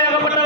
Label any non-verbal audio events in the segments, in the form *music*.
లేకపోతే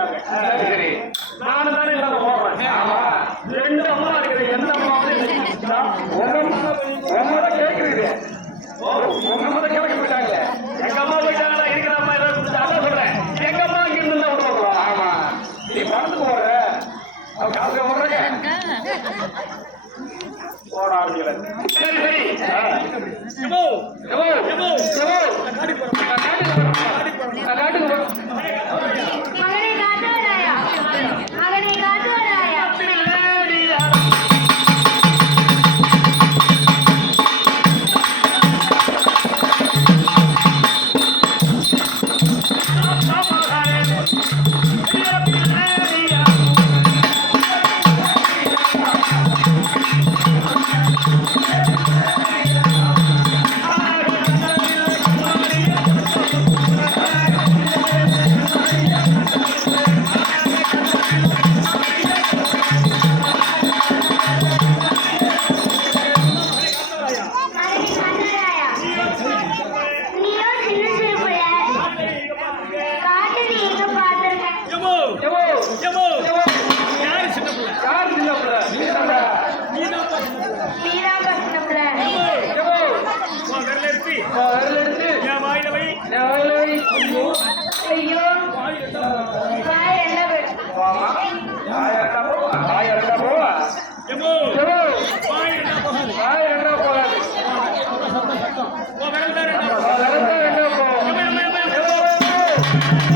இருந்து சரி. நானும் தானே இல்லாத போடுறேன் ரெண்டு அம்மா இருக்குது எந்த அம்மாவும் உங்களோட உங்க முதல் கிழக்கு போயிட்டாங்களே எங்க அம்மா போயிட்டாங்களா இருக்கிற அம்மா ஏதாவது அதான் சொல்றேன். எங்க அம்மா இங்க இருந்து தான் விடுவாங்களா ஆமா. நீ காசு சரி சரி. Thank *laughs* you.